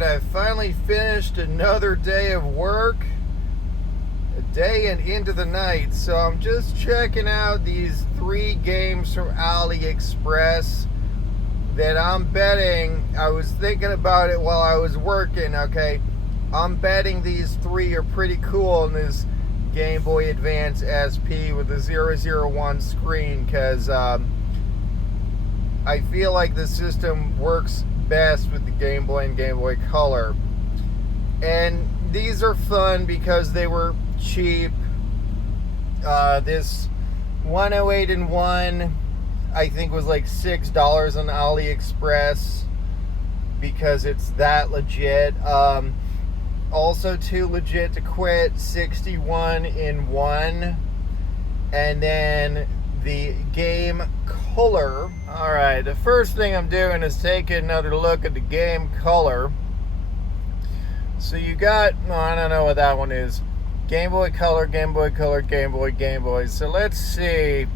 Alright, I finally finished another day of work. A day and into the night. So I'm just checking out these 3 games from AliExpress that I'm betting. I was thinking about it while I was working, okay? I'm betting these 3 are pretty cool in this Game Boy Advance SP with the 001 screen, because I feel like the system works best with the Game Boy and Game Boy Color. And these are fun because they were cheap. This 108 and 1 I think was like $6 on AliExpress because it's that legit. Also too legit to quit, 61 in 1. And then the Game Color. Alright, the first thing I'm doing is taking another look at the Game Color. So you got, I don't know what that one is. Game Boy Color, Game Boy Color, Game Boy, Game Boy. So let's see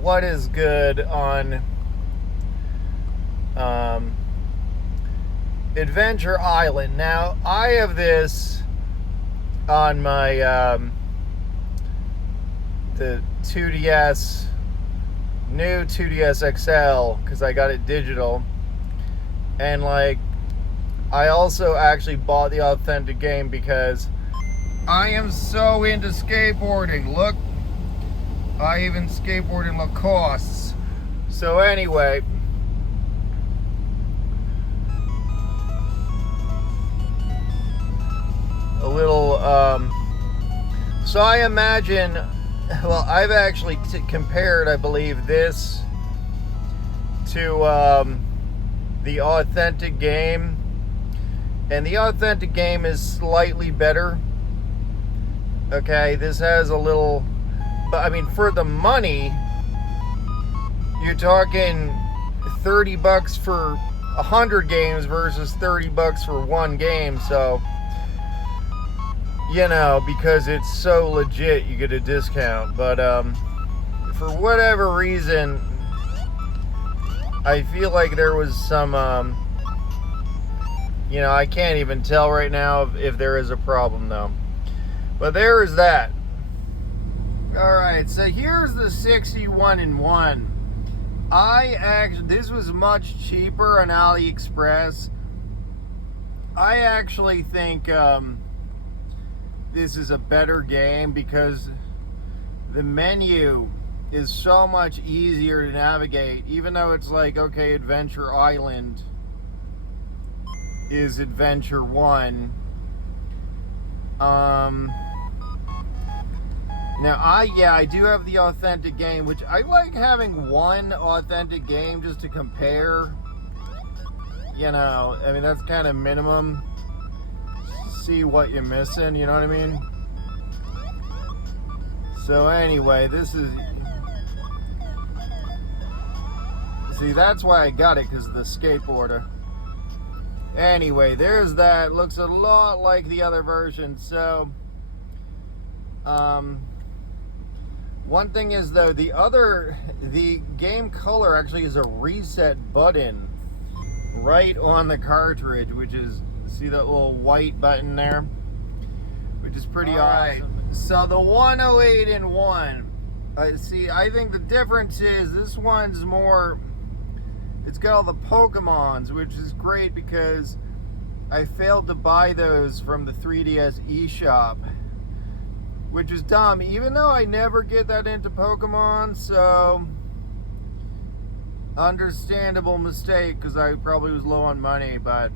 what is good on Adventure Island. Now, I have this on my the 2DS, new 2DS XL, because I got it digital. And like, I also actually bought the authentic game because I am so into skateboarding. Look, I even skateboard in Lacoste. So anyway, a little, so I imagine, well, I've actually compared, I believe, this to the authentic game. And the authentic game is slightly better. Okay, this has a little, but I mean, for the money, you're talking $30 for 100 games versus $30 for 1 game. So, you know, because it's so legit, you get a discount. But for whatever reason, I feel like there was some, you know, I can't even tell right now if there is a problem though. But there is that. Alright, so here's the 61 in 1. This was much cheaper on AliExpress. I actually think this is a better game because the menu is so much easier to navigate, even though it's like, okay, Adventure Island is Adventure 1. Now, I do have the authentic game, which I like having one authentic game just to compare. You know, I mean, that's kind of minimum. See what you're missing, you know what I mean? So anyway, this is... See, that's why I got it, because of the skateboarder. Anyway, there's that. Looks a lot like the other version. So, one thing is though, the Game Color actually is a reset button right on the cartridge, which is, see that little white button there? Which is pretty awesome. So the 108 in 1, see, I think the difference is this one's more, it's got all the Pokemons, which is great because I failed to buy those from the 3DS eShop, which is dumb, even though I never get that into Pokemon. So understandable mistake because I probably was low on money. But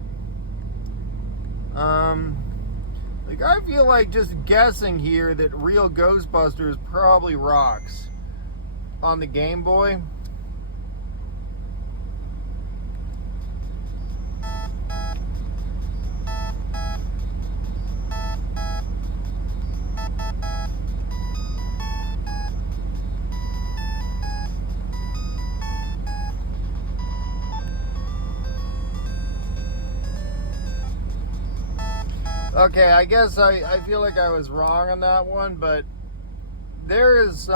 like, I feel like just guessing here that Real Ghostbusters probably rocks on the Game Boy. Okay, I guess I feel like I was wrong on that one, but there is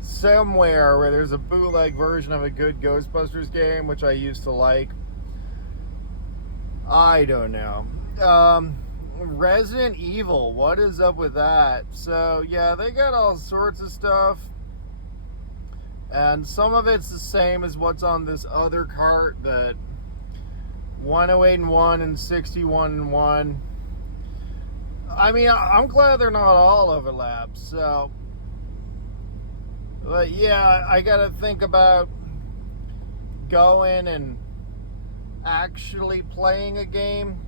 somewhere where there's a bootleg version of a good Ghostbusters game, which I used to like. I don't know. Resident Evil, what is up with that? So yeah, they got all sorts of stuff, and some of it's the same as what's on this other cart, but 108 and 1 and 61 and 1. I mean, I'm glad they're not all overlapped. So, but yeah, I gotta think about going and actually playing a game.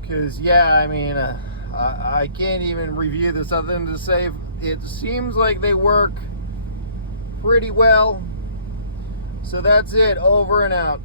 Because, yeah, I mean, I can't even review this other than to say it seems like they work pretty well. So that's it. Over and out.